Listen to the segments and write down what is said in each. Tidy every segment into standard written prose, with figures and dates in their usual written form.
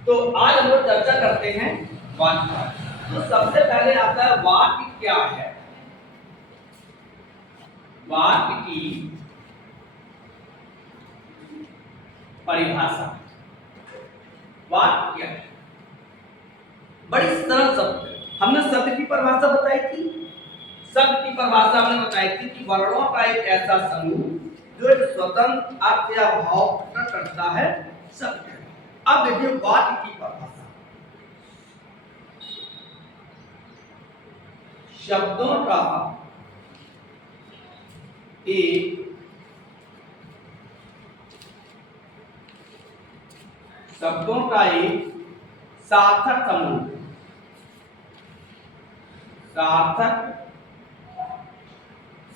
तो आज हम लोग चर्चा करते हैं वाक्य पर। तो सबसे पहले आता है वाक्य क्या है। वाक्य की परिभाषा। वाक्य क्या है? बड़ी सरल शब्द है। हमने शब्द की परिभाषा बताई थी। शब्द की परिभाषा हमने बताई थी कि वर्णों का एक ऐसा समूह जो एक स्वतंत्र अर्थ या भाव प्रकट करता है, शब्द है। अब देखिए वाक्य की परिभाषा। शब्दों का एक सार्थक समूह। सार्थक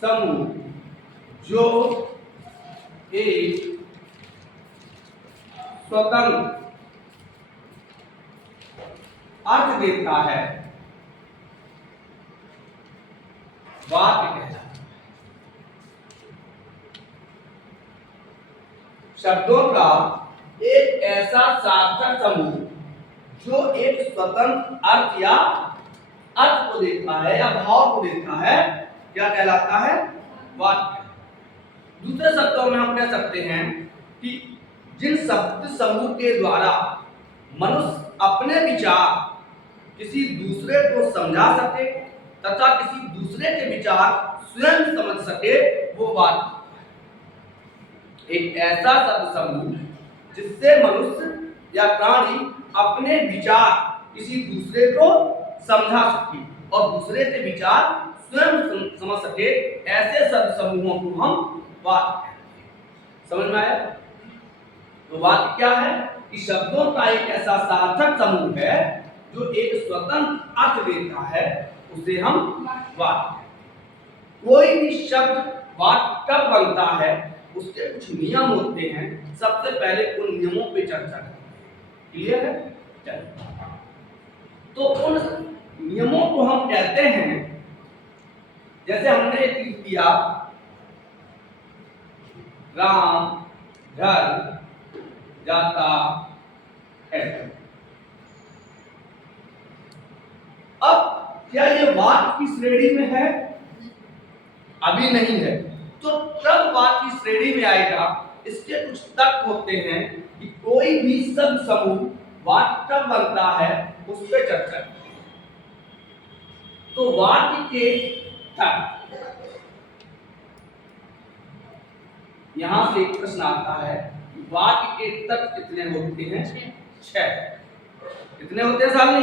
समूह जो एक स्वतंत्र अर्थ देता है, वाक्य कहलाता है। शब्दों का एक ऐसा सार्थक समूह जो एक स्वतंत्र अर्थ या अर्थ को देता है या भाव को देता है, क्या कहलाता है? वाक्य। दूसरे शब्दों में हम कह सकते हैं कि जिन शब्द समूह के द्वारा मनुष्य अपने विचार किसी दूसरे को समझा सके तथा किसी दूसरे के विचार स्वयं समझ सके, वो वाक्य। एक ऐसा शब्द समूह जिससे मनुष्य या प्राणी अपने विचार किसी दूसरे को समझा सके और दूसरे के विचार स्वयं समझ सके, ऐसे शब्द समूहों को हम वाक्य कहते हैं। समझ में आया? तो वाक्य क्या है कि शब्दों का एक ऐसा सार्थक समूह है जो एक स्वतंत्र अर्थ देता है, उसे हम वाक्य कहते हैं। कोई भी शब्द वाक्य कब बनता है, उसके कुछ नियम होते हैं। सबसे पहले उन नियमों पे चर्चा करते हैं। क्लियर है? चलिए, तो उन नियमों को हम कहते हैं, जैसे हमने लिख दिया राम घर जाता है। अब क्या ये वाक्य की श्रेणी में है? अभी नहीं है। तो तब वाक्य की श्रेणी में आएगा। इसके कुछ तर्क होते हैं कि कोई भी शब्द समूह वाक्य कब बनता है, उस पर चर्चा करते हैं। तो वाक्य के तर्क, यहां से एक प्रश्न आता है, वाक्य के तर्क कितने होते हैं? 6। कितने होते हैं सामने?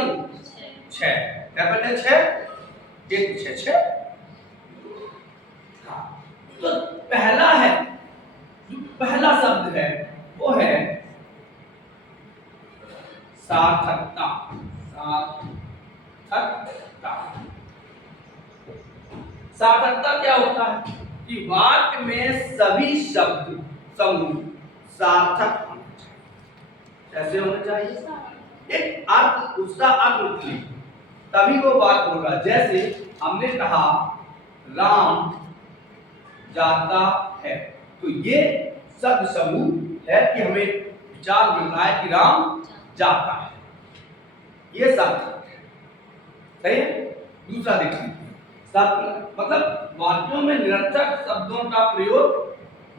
6। क्या पता है? 6 एक पीछे 6। तो पहला है, जो पहला शब्द है वो है सार्थकता। सार्थकता। सार्थकता क्या होता है कि वाक्य में सभी शब्द समूह सार्थक होने चाहिए। कैसे होने चाहिए? एक अर्थ, उसका अर्थ निकले तभी वो वाक्य होगा। जैसे हमने कहा राम जाता है, तो ये शब्द समूह है कि हमें विचार मिल रहा है कि राम जाता है, ये शब्द है। सही है? दूसरा देखिए, मतलब वाक्यों में निरर्थक शब्दों का प्रयोग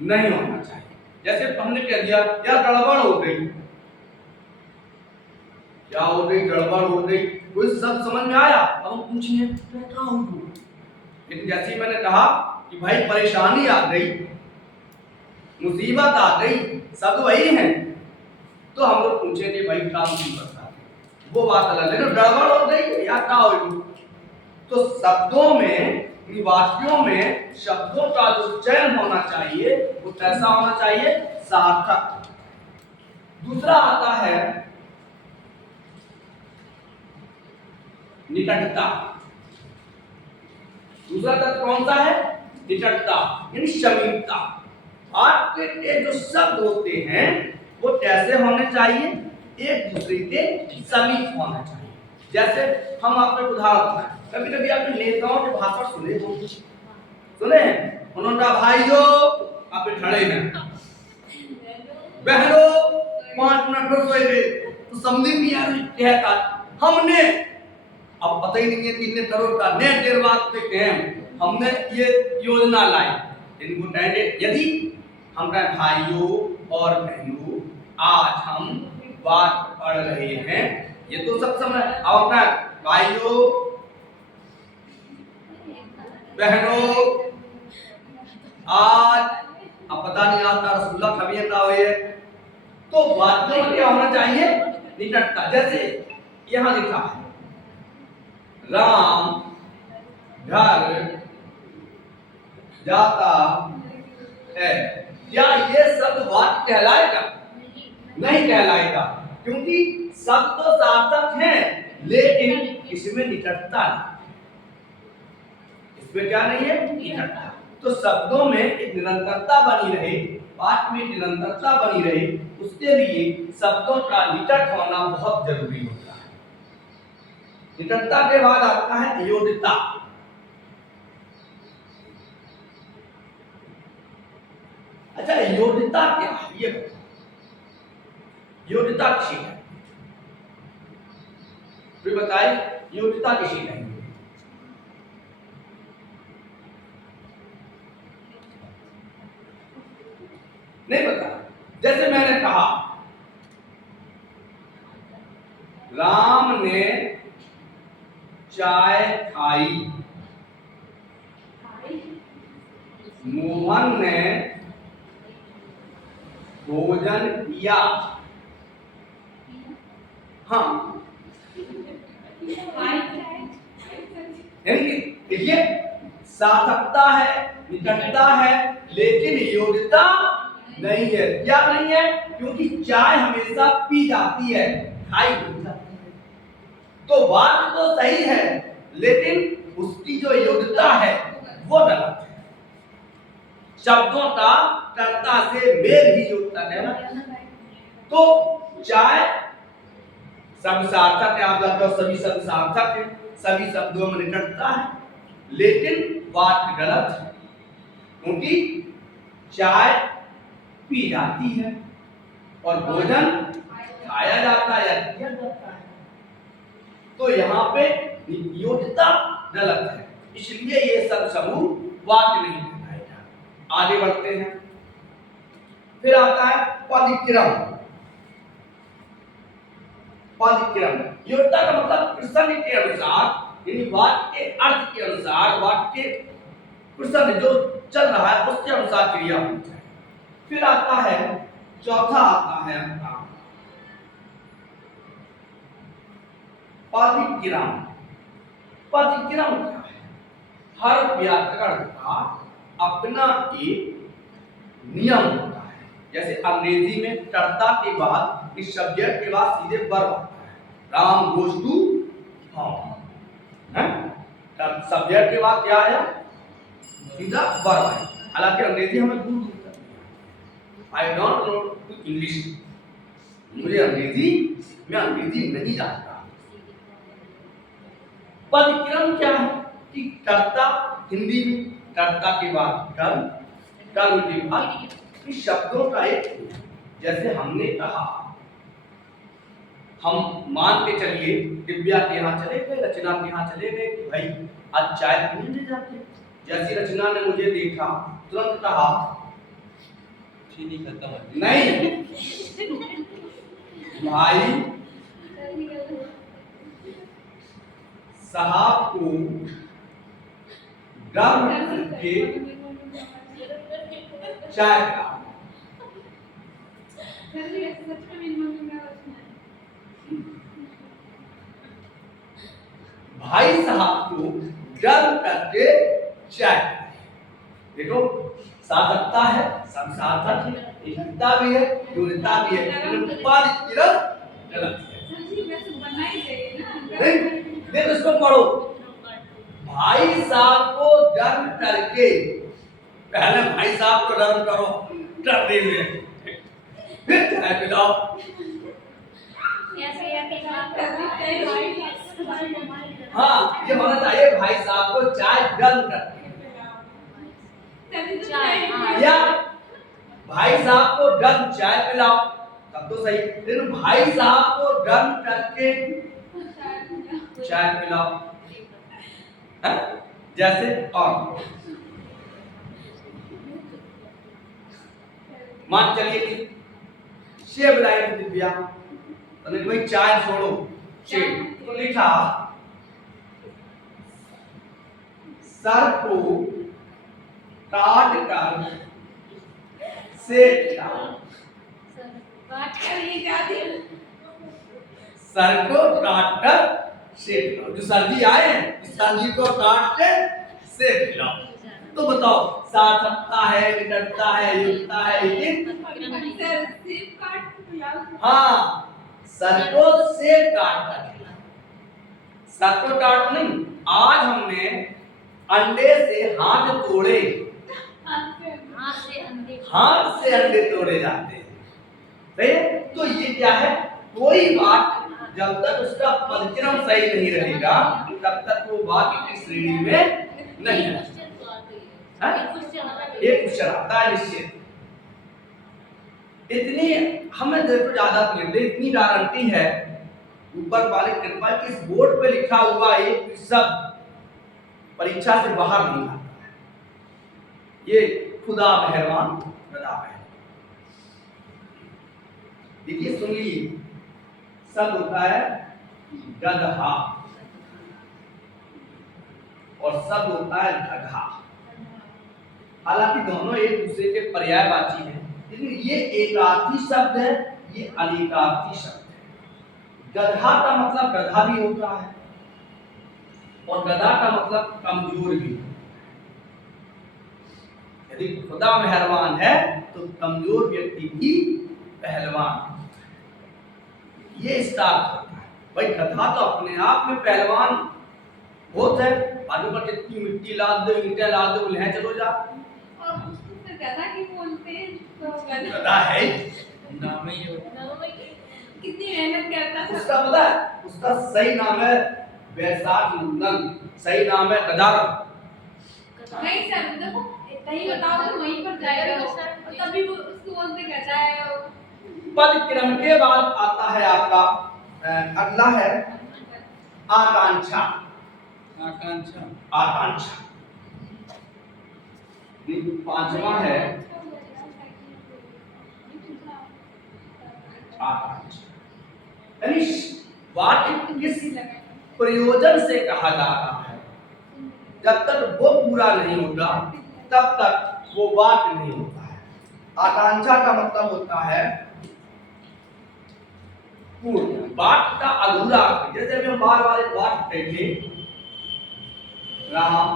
नहीं होना चाहिए। जैसे हमने कह दिया यार गड़बड़ हो गई, क्या हो गई? गड़बड़ हो गई। कोई शब्द समझ में आया, अब हम पूछिए क्या हो गई। लेकिन जैसे मैंने कहा कि भाई परेशानी आ गई, मुसीबत आ गई, सब वही है, तो हम लोग पूछेंगे भाई क्या मुसीबत आ गई, वो बात अलग। लेकिन गड़बड़ हो गई या क्या हो गई, तो शब्दों में, वाक्यों में शब्दों का जो चयन होना चाहिए वो कैसा होना चाहिए? सार्थक। दूसरा आता है निकटता। दूसरा तत्व कौन सा है? निकटता, यानी समीपता। आपके जो शब्द होते हैं वो कैसे होने चाहिए? एक दूसरे के समीप होना चाहिए। जैसे हम आपको उदाहरण बताएं, कभी कभी आपने नेताओं के भाषण सुने हो? सुने हैं? उन्होंने कहा भाइयों आप खड़े हैं, बहनों 5 मिनट रुक जाइए, तो समझे नहीं यार क्या का हमने अब पता ही नहीं है कि इतने करोड़ का नेट निर्वात पे कैम हमने ये योजना लाई इनको कहेंगे यदि हम कहें भाइयों और बहनों आज हम बात पढ़ रहे हैं ये तो सब समय अब अपना भाइयों बहनों आज अब पता नहीं आता रसगुल्ला खबीर ना हुए तो वाक्य में क्या होना चाहिए निकटता जैसे यहां लिखा है राम घर जाता है क्या ये शब्द वाक्य कहलाएगा नहीं कहलाएगा क्योंकि शब्द तो सार्थक हैं लेकिन इसमें निकटता नहीं इसमें क्या नहीं है निकटता तो शब्दों में एक निरंतरता बनी रहे वाक्य में निरंतरता बनी रहे उसके लिए शब्दों का निकट होना बहुत जरूरी होता है निकटता के बाद आता है योग्यता अच्छा योग्यता क्या है ये योग्यता किसी है फिर बताइए योग्यता किसी है नहीं पता जैसे मैंने कहा राम ने चाय खाई मोहन ने भोजन किया हाँ देखिए सार्थकता है निकटता है लेकिन योग्यता नहीं है क्या नहीं है क्योंकि चाय हमेशा पी जाती है खाई नहीं जाती है तो बात तो सही है लेकिन उसकी जो योग्यता है वो गलत है शब्दों का कर्ता से मेल ही योग्यता है तो चाय सब सार्थक है आप जानते हो सभी शब्द सार्थक है सभी शब्दों में निकटता है लेकिन बात गलत है क्योंकि चाय पी जाती है और भोजन खाया जाता है या किया जाता है तो यहाँ पे योग्यता गलत है इसलिए ये सब समूह वाक्य नहीं कहलाएगा आगे बढ़ते हैं फिर आता है पदक्रम पदक्रम योग्यता का मतलब प्रसंग के अनुसार यानी वाक्य के अर्थ के अनुसार वाक्य के प्रसंग जो चल रहा है उसके अनुसार क्रिया होती है फिर आता है चौथा आता है आपका पदक्रम पदक्रम क्या है हर व्याकरण का अपना एक नियम होता है जैसे अंग्रेजी में कर्ता के बाद इस सब्जेक्ट के बाद सीधे वर्ब आता है Ram goes to home subject के बाद क्या आया सीधा वर्ब आया हालांकि अंग्रेजी हमें दूर I don't know to English मुझे मैं अंग्रेजी नहीं जानता पदक्रम क्या है कि कर्ता हिंदी में कर्ता के बाद कर्म कर्म के बाद इस शब्दों का एक जैसे हमने कहा हम मान के चलिए दिव्या के यहाँ चले गए रचना के यहाँ चले गए कि भाई आज चाय पीने ले जाते जैसी रचना ने मुझे देखा तुरंत कहा चीनी खत्म नहीं भाई साहब को गर्म करके चाय पिलाओ भाई साहब को गर्म करके चाय देखो सार्थकता है सब सार्थक है एकता भी है योग्यता भी है पदक्रम गलत है नहीं इसको पढ़ो भाई साहब को गर्म करके पहले भाई साहब को गर्म करो डरते हुए फिर चाय पिलाओ हाँ ये होना चाहिए भाई साहब को चाय गर्म करके या भाई साहब को गर्म चाय पिलाओ तब तो सही, लेकिन भाई साहब को गर्म करके चाय पिलाओ, है? जैसे और मान चलिए कि शेफ लाई थी दिव्या, तो भाई चाय छोड़ो शेफ, तो लिखा सर को काट कर सेक लाओ। सर को काट कर सेक लाओ, जो सर्दी आए हैं इस सर्दी को काट के सेक लाओ। तो बताओ साथ सकता है, निकटता है, युक्ता है, लेकिन हाँ सर को सेक काट कर, सर को काट नहीं। आज हमने अंडे से हाथ तोड़े, हाथ से अंडे तोड़े जाते हैं, सही है? तो ये क्या है, कोई बात जब तक उसका पदक्रम सही नहीं रहेगा तब तक वो बात की श्रेणी में नहीं है। एक क्वेश्चन आता है निश्चित, इतनी हमें देखो ज्यादा तो इतनी गारंटी है ऊपर वाले कृपा की, इस बोर्ड पे लिखा हुआ एक शब्द परीक्षा से बाहर नहीं आता है, ये खुदा मेहरबान, खुदा मेहरबान। देखिए सुनिए, शब्द होता है गधा और शब्द होता है गधा। हालांकि दोनों एक दूसरे के पर्यायवाची हैं, लेकिन ये एकार्थी शब्द है, ये अनेकार्थी शब्द है। गधा का मतलब गधा भी होता है और गधा का मतलब कमजोर भी। यदि खुदा मेहरबान है तो कमजोर व्यक्ति भी पहलवान, ये इसका अर्थ होता है। भाई गधा तो अपने आप में पहलवान होता है, आलू पर कितनी मिट्टी लाद दो, ईंटें लाद दो, बोले चलो जा। और उसको फिर गधा क्यों बोलते हैं? तो गधा है नाम ही हो, कितनी मेहनत करता है उसका, पता है उसका सही नाम है वैशाख मुंडन, सही नाम है गदार। नहीं सर, देखो इतना ही बताओ तो वहीं पर जाएगा वो, और तभी वो उसको बोलते गधा है। पद क्रम के बाद आता है आपका अगला है आकांक्षा। आकांक्षा, आकांक्षा पांचवा है आकांक्षा, यानी वाक्य किस प्रयोजन से कहा जा रहा है, जब तक वो पूरा नहीं होगा तब तक वो वाक्य नहीं होता है। आकांक्षा का मतलब होता है पूर्ण, वाक्य का अधूरा। जैसे अभी हम बार बार एक वाक्य कहेंगे, राम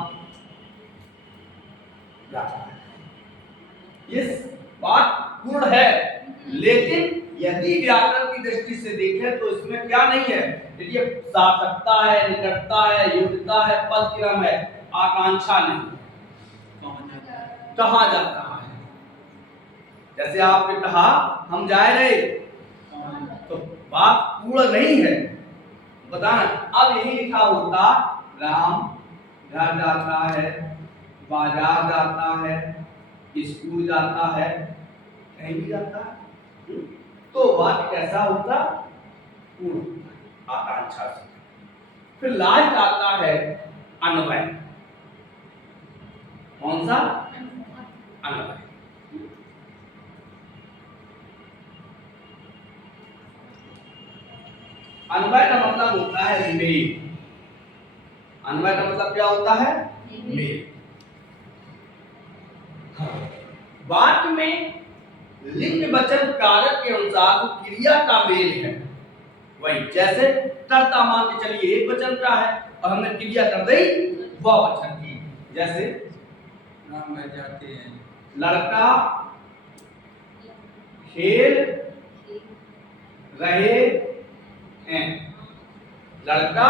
जाता है, ये बात पूर्ण है, लेकिन यदि व्याकरण की दृष्टि से देखें तो इसमें क्या नहीं है, देखिए सार्थकता है, निकटता है, योग्यता है, पद क्रम है, आकांक्षा नहीं। कहाँ जा रहा है, जैसे आपने कहा हम जा रहे, तो बात पूर्ण नहीं है, बताना। अब यही लिखा होता राम घर जाता है, बाजार जाता है, स्कूल जाता है, कहीं भी जाता है, तो वाक्य कैसा होता, पूर्ण, आकांक्षा से। फिर लास्ट आता है अन्वय। कौन सा अन्वय? अन्वय का मतलब होता है मेल। अन्वय का मतलब क्या होता है, मेल। वाक्य में लिंग वचन कारक के अनुसार तो क्रिया का मेल है, वही जैसे कर्ता मान के चलिए एक वचन का है और हमने क्रिया कर दी वह वचन की, जैसे राम घर जाते हैं, लड़का खेल रहे हैं, लड़का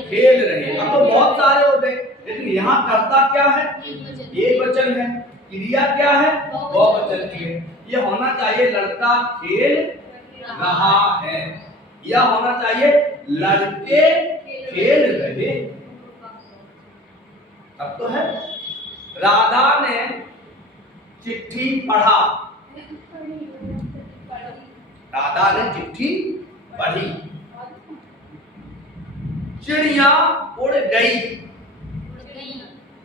खेल रहे। अब तो बहुत सारे हो गए, लेकिन यहाँ कर्ता क्या है, एक वचन है, क्रिया क्या है, बहुवचन की है। ये होना चाहिए लड़का खेल रहा है, या होना चाहिए लड़के खेल रहे। अब तो है राधा ने चिट्ठी पढ़ा, दादा ने चिट्ठी पढ़ी। चिड़िया उड़ गई,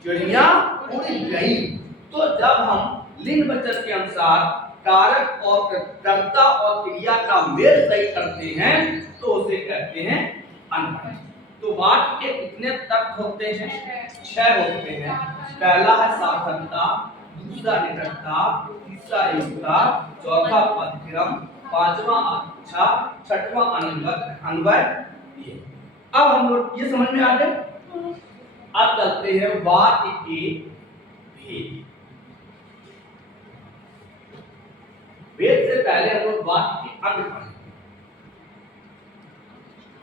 चिड़िया उड़ गई। तो जब हम लिंग वचन के अनुसार कारक और कर्ता और क्रिया का मेल सही करते हैं तो उसे कहते हैं अनपढ़। तो वाक्य के कितने तत्व होते हैं? 6 होते हैं। पहला है सार्थकता, दूसरा निकटता, तीसरा एकता, चौथा पदक्रम, पांचवा अच्छा, छठवां अन्वय। अब हम लोग ये समझ में आ गए। अब चलते हैं वाक्य के भेद। वेद से पहले हम लोग वाक्य के अंग पढ़े,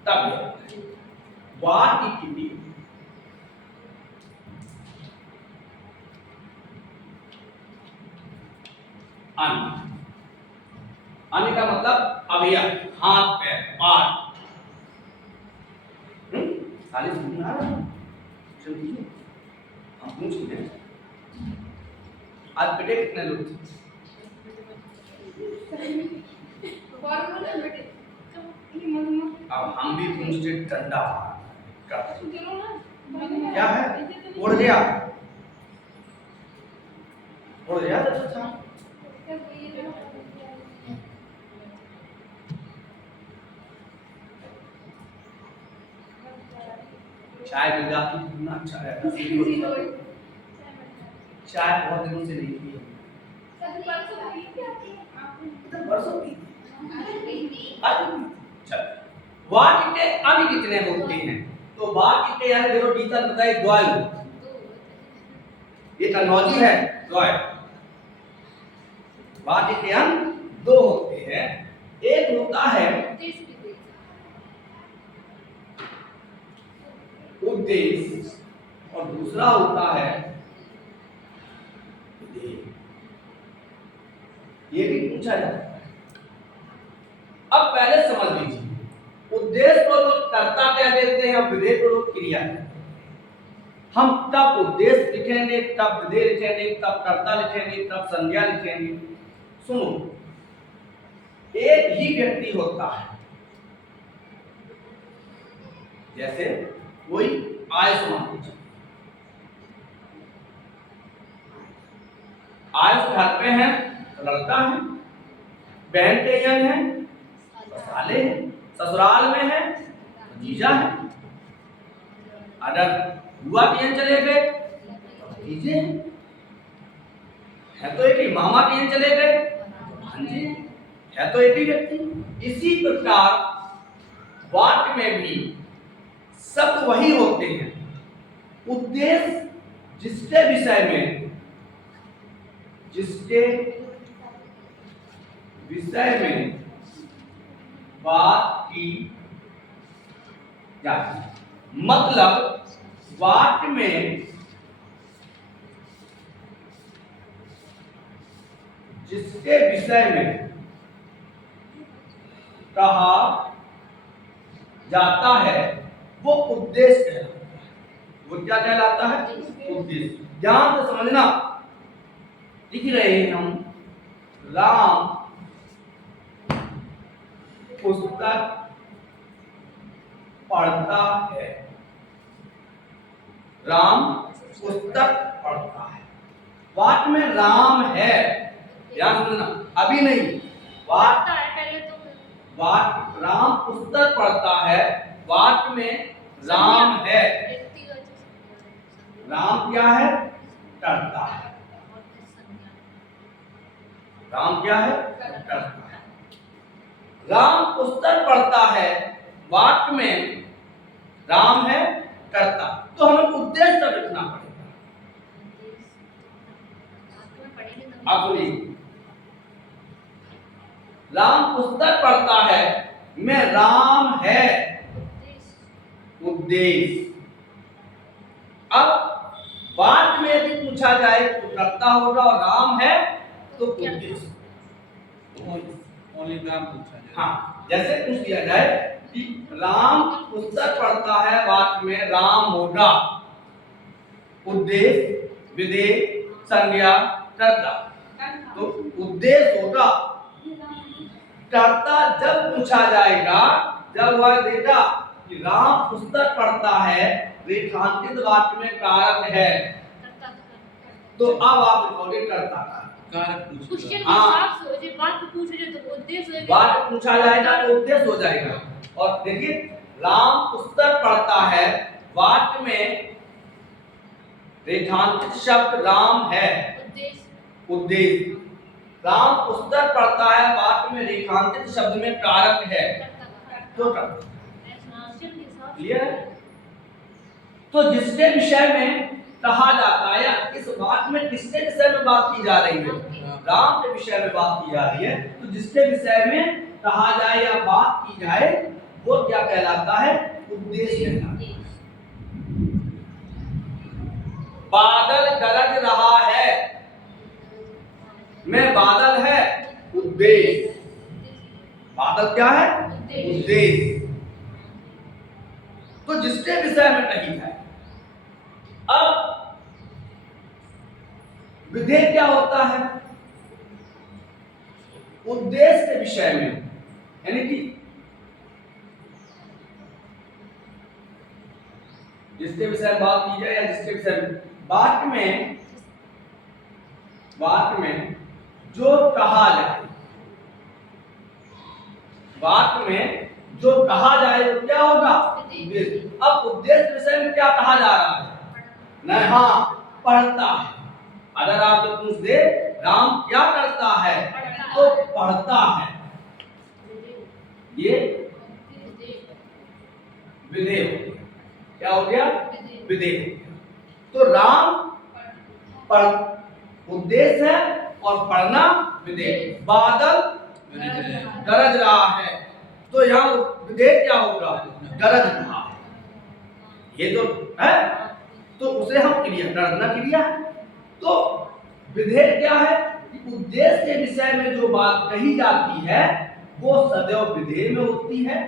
तब वाक्य की भेद। अन्य, अन्य का मतलब अवयव, हाथ पैर पार। खाली समझ आ रहा है? चलिए हम पूछ लें, आज बेटे कितने लोग थे? अब हम भी पूछते ठंडा क्या है? उड़ गया, उड़ गया। चाय मिल जाती कितना अच्छा रहता। चाय बहुत दिनों से नहीं पी, परसों पी। वाक्य के अन्य कितने होते हैं? तो वाक्य के अन्य देखो टीचर बताइए, द्वय। ये टर्मिनोलॉजी है, द्वय। वाक्य के अन्य 2 होते हैं। एक होता है उद्देश्य और दूसरा होता है विधेय। ये भी पूछा जाता है। अब पहले समझ लीजिए, उद्देश्य को लोग कर्ता कह देते हैं, विधेय को लोग क्रिया कहते हैं। हम तब उद्देश्य लिखेंगे, तब विधेय लिखेंगे, तब कर्ता लिखेंगे, तब संज्ञा लिखेंगे। सुनो, एक ही व्यक्ति होता है। जैसे कोई आयुष मान लीजिए, आयुष घर पे है तो लड़का है, बहन के यंग है तो साले है, ससुराल में है तो जीजा है, अगर बुआ के यंग चले गए तो भतीजे है तो एक ही, मामा के यंग चले गए तो भांजे है तो एक ही व्यक्ति। इसी प्रकार वाक्य में भी शब्द वही होते हैं। उद्देश्य जिसके विषय में बात की जाती है, मतलब वाक्य में जिसके विषय में कहा जाता है वो उद्देश्य कहलाता है। वो क्या कहलाता है? उद्देश्य। ध्यान से समझना, लिख रहे हैं हम, राम पुस्तक पढ़ता है। राम पुस्तक पढ़ता है। वाक्य में राम है, ध्यान समझना, अभी नहीं। वाक्य राम पुस्तक पढ़ता है, वाक्य में राम है। राम क्या है? करता है। राम क्या है? करता है। राम पुस्तक पढ़ता है, वाक्य में राम है, करता। तो हमें उद्देश्य तक लिखना पड़ेगा। अब सुनिए, राम पुस्तक पढ़ता है में राम है, उद्देश्य। अब वाक्य में यदि पूछा जाए तो करता होगा और राम है तो उद्देश्य। ओनली नाम पूछा जाए। हाँ, जैसे पूछ दिया जाए कि राम पुस्तक पढ़ता है, वाक्य में राम होगा, उद्देश्य विधेय संज्ञा कर्ता। तो उद्देश्य होगा डरता जब पूछा जाएगा, जब वह देगा कि राम पुस्तक पढ़ता है, रेखांकित वाक्य में कारक है, तो अब आप लिखोगे करता का। कारक पूछ क्वेश्चन के हाँ। हिसाब से हो जाए, बात पूछ रहे तो उद्देश्य होएगा। बात पूछा जाएगा तो उद्देश्य हो जाएगा। और देखिए राम पुस्तक पढ़ता है, वाक्य में रेखांकित शब्द राम है, उद्देश्य उद्देश्य। राम पुस्तक पढ़ता है, वाक्य में रेखांकित शब्द में कारक है, तो करता। क्वेश्चन के हिसाब से क्लियर है? तो जिसके विषय में कहा जाता है, या इस वाक्य में किसके विषय में बात की जा रही है? राम के विषय में बात की जा रही है। तो जिसके विषय में कहा जाए या बात की जाए, वो क्या कहलाता है? उद्देश्य कहलाता है। बादल गरज रहा है, में बादल है, उद्देश्य। बादल क्या है? उद्देश्य। तो जिसके विषय में कही जाए। अब विधेय क्या होता है? उद्देश्य के विषय में, यानी कि जिसके विषय में बात की जाए या जिसके विषय में वाक्य में जो कहा जाए, वाक्य में जो कहा जाए वो क्या होगा? उद्देश्य। अब उद्देश्य विषय में क्या कहा जा रहा है? नहीं, हाँ, पढ़ता है। अगर आप जो पूछ दे राम क्या करता है, तो पढ़ता है, ये विधेय हो गया। क्या हो गया? विधेय हो गया। तो राम पढ़ उद्देश्य है और पढ़ना विधेय। बादल गरज रहा है, तो यहाँ विधेय क्या होगा? गरज रहा है। ये तो है, तो उसे हम क्रिया, गरजना क्रिया है। तो विधेय क्या है? कि उद्देश्य के विषय में जो बात कही जाती है वो सदैव विधेय में होती है,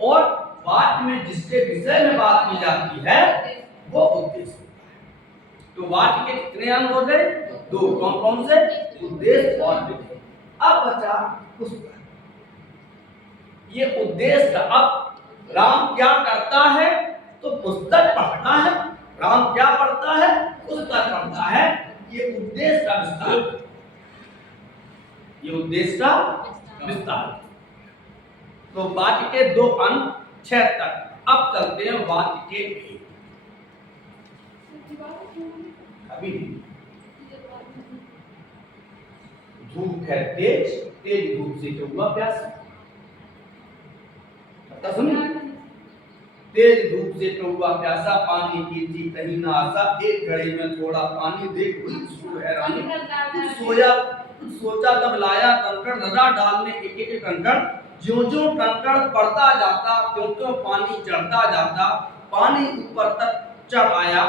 और वाक्य में जिसके विषय में बात की जाती है वो उद्देश्य होता है। तो वाक्य के कितने अंग हो गए? दो। कौन कौन से? उद्देश्य और विधेय। अब बचा पुस्तक। ये उद्देश्य का, अब राम क्या करता है? तो पुस्तक पढ़ता है। राम क्या पढ़ता है? पुस्तक पढ़ता है। ये उद्देश्य का विस्तार, ये उद्देश्य का विस्तार। तो वाक्य के दो अंग 6 तक। अब चलते हैं वाक्य के अभी धूप है तेज, तेज धूप से क्या हुआ? प्यासा। तेज धूप से हुआ प्यासा, पानी की थी कहीं ना आशा, एक घड़ी में थोड़ा पानी, देख हुई सो हैरानी। कुछ सोचा तब लाया कंकड़, लगा डालने एक एक कंकड़, ज्यों ज्यों कंकड़ पड़ता जाता, त्यों त्यों पानी चढ़ता जाता, पानी ऊपर तक चढ़ आया,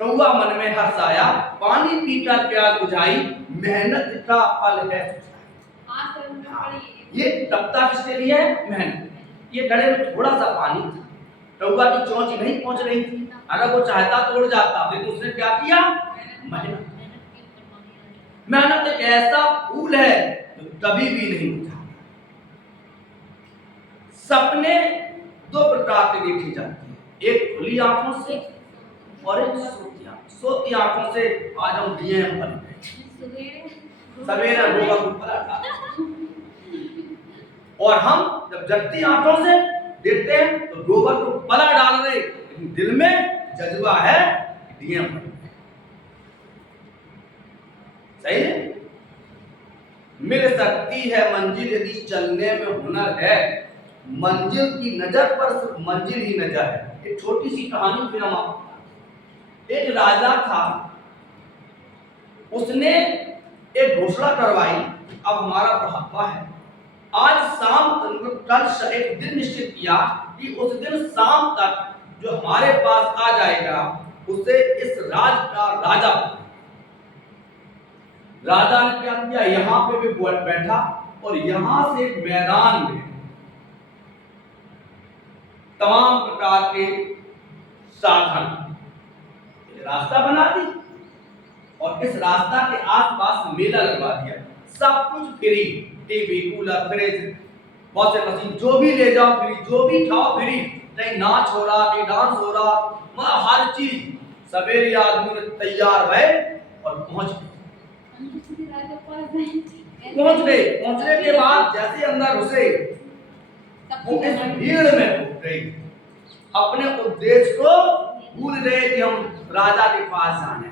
कौआ मन में हर्ष आया, पानी पीकर प्यास बुझाई, मेहनत का फल है। ये तपता किसके लिए है? मेहनत। ये घड़े में थोड़ा सा पानी था, कौआ की चोंच नहीं पहुंच रही थी, अगर वो चाहता तोड़ जाता, लेकिन उसने क्या किया? मेहनत। मेहनत एक ऐसा फूल है जो कभी भी नहीं मुरझाता। सपने दो प्रकार के देखे जाते हैं, एक खुली आंखों से और एक सोती आंखों। सोती आंखों से आज हम दिए हैं फल पे, सवेरे गोबर को पलटा, और हम जब जगती आंखों से देखते हैं तो गोबर को पला डाल रहे, लेकिन दिल में जज्बा है दिए फल। सही है? मिल सकती है मंजिल यदि चलने में हुनर है, मंजिल की नजर पर सिर्फ मंजिल ही नजर है। एक छोटी सी कहानी फिर हम आपको, एक राजा था, उसने एक घोषणा करवाई, अब हमारा बुढ़ापा है, आज शाम कल एक दिन निश्चित किया कि उस दिन शाम तक जो हमारे पास आ जाएगा उसे इस राज का राजा। राजा ने क्या किया? यहाँ पे भी बैठा और यहाँ से मैदान में तमाम प्रकार के साधन, रास्ता बना दी और इस रास्ता के आसपास मेला लगवा दिया, सब कुछ free. TV, cooler, fridge, washing machine, जो भी ले जाओ फ्री, जो भी खाओ फ्री। कहीं नाच हो रहा, कहीं डांस हो रहा, मतलब हर चीज। सवेरे आदमी तैयार भय और पहुंच गए। पहुंचने के बाद जैसे अंदर घुसे, वो इस भीड़ में घुस गई। अपने उद्देश्य को भूल गए कि हम राजा के पास जाने।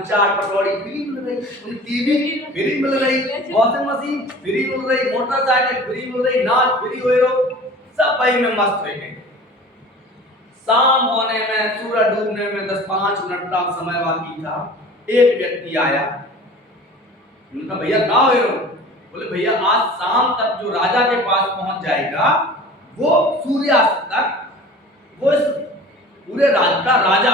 चाट पकौड़ी फ्री मिल रही, टीवी फ्री मिल रही, वॉशिंग मशीन फ्री मिल रही, मोटरसाइकिल फ्री मिल रही, नाच फ्री हो रही, सब वही में मस्त हो गए। शाम होने में, सूरज डूबने में 10-5 मिनट का समय बाकी था। एक व्यक्ति आया, उनका भैया कहाँ हो रहे हो? बोले भैया आज शाम तक जो राजा के पास पहुंच जाएगा वो सूर्यास्त तक वो इस पूरे राज्य का राजा।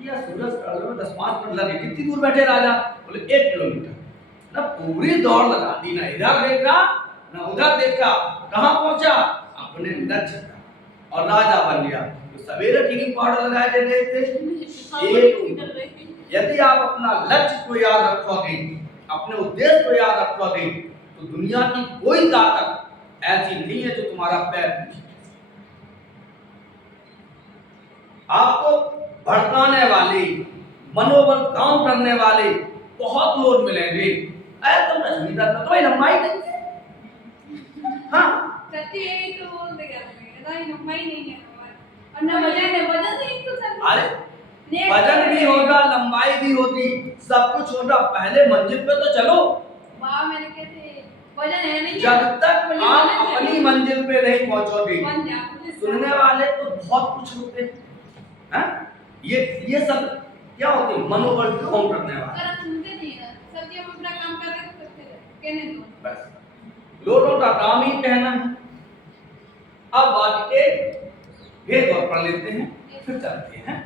या सूरज का 10-5 मिनट लगे। कितनी दूर बैठे राजा? बोले 1 किलोमीटर। ना पूरी दौड़ लगा दी, ना इधर देखा ना उधर देखा, कहाँ पहुंचा? अपने लक्ष्य तक, और राजा बन गया। तो सवेरे टीवी पाउडर लगाए गए थे। यदि आप अपना लक्ष्य को याद रखोगे, अपने उद्देश्य को याद रखोगे, तो दुनिया की कोई ताकत ऐसी नहीं है जो तुम्हारा पैर पीछे। आपको भड़काने वाले, मनोबल काम करने वाले बहुत लोग मिलेंगे। तुम रजनीकांत तो भाई लंबाई नहीं है। हाँ सच्ची यही तो बोल दे क्या लंबाई नहीं है और ना वजन है, वजन नहीं तो सर। अरे वजन भी होगा, लंबाई भी होगी, सब कुछ होगा। पहले मंजिल पे तो चलो। वाह मैंने कहते वजन है नहीं। जब तक आप अपनी मंजिल पे नहीं पहुंचोगे, सुनने वाले तो बहुत कुछ होते हैं। ये सब क्या होते हैं? मनोबल कम करने वाले। अगर आप सुनते नहीं है, सब ये अपना काम कर रहे तो करते रहे, कहने दो बस। लोगों का काम ही कहना है। अब बात के भेद और पढ़ लेते हैं, फिर चलते हैं।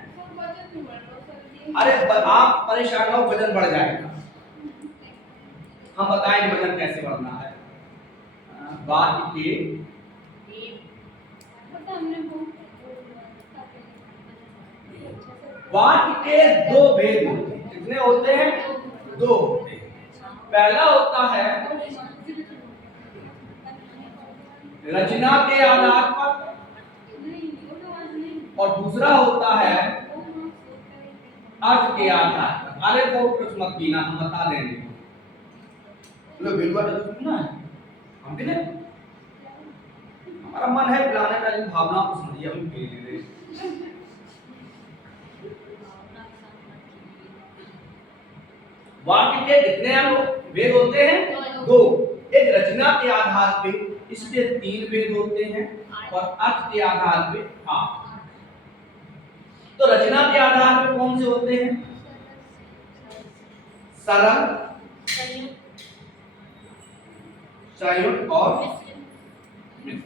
अरे आप परेशान हो, वजन बढ़ जाएगा। हम बताएंगे वजन कैसे बढ़ना है। बात के वाक्य के 2 भेद होते हैं। कितने होते हैं? 2 होते हैं। पहला होता है रचना के आधार पर, और दूसरा होता है अर्थ के आधार पर। अरे वो कुछ मत पीना, हम बता देंगे। लो बिलवा तो सुनना है, हम भी नहीं, हमारा मन है पिलाने का, लेकिन भावना को समझिए, हम पी ले रहे। वाक्य के कितने भेद होते हैं? 2। एक रचना के आधार पे, इसके 3 भेद होते हैं, और अर्थ के आधार पे 8। तो रचना के आधार पे कौन से होते हैं? सरल, संयुक्त और मिश्रित।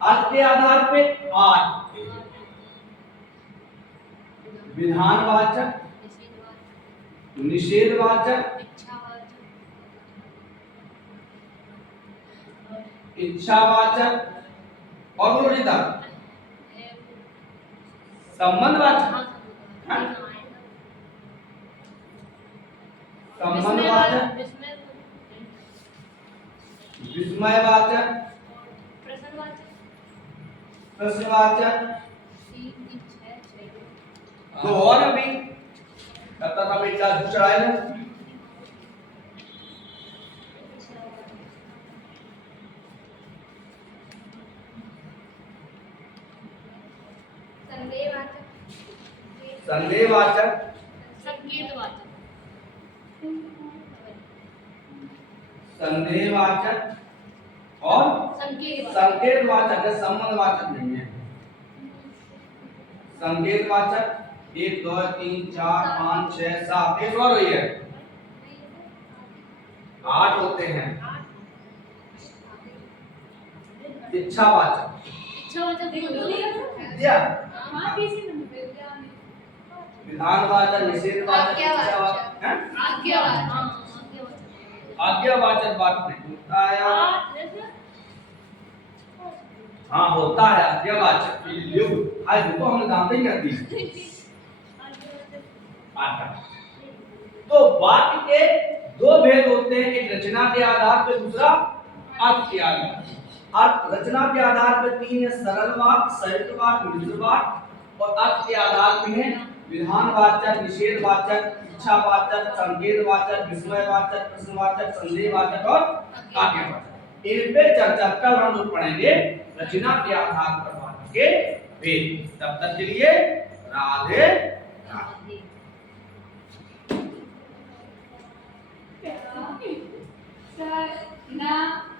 अर्थ के आधार पे 8 विधानवाचक, निषेधवाचक, इच्छावाचक और विरोधिता, संबंधवाचक, संबंधवाचक, विस्मयवाचक, प्रश्नवाचक। तो और अभी तब तक हम इतना चढ़ाएगा। संदेहवाचक, संदेहवाचक और संकेतवाचक है, संबंधवाचक नहीं है। संकेतवाचक 1 2 3 4 5 6 7 एक और हुई है, 8 होते हैं। इच्छावाचक दिया, विधानवाचक, निषेधवाचक, इच्छावाचक, आज्ञावाचक बात नहीं होता है। हाँ होता है आज्ञावाचक। आज देखो हमने जानते ही नहीं। तो वाक्य के दो भेद होते हैं, एक रचना के आधार पे, दूसरा अर्थ के आधार पे। अर्थ रचना के आधार पे तीन है, सरल वाक्य, संयुक्त वाक्य, मिश्र वाक्य, और अर्थ के आधार पे है विधानवाचक, निषेधवाचक, इच्छावाचक, संकेतवाचक, विस्मयवाचक, प्रश्नवाचक, संदेहवाचक और आज्ञावाचक। इन पे चर्चा कल हम लोग पढ़ेंगे, रचना के आधार पर वाक्य के भेद। तब तक के लिए राधे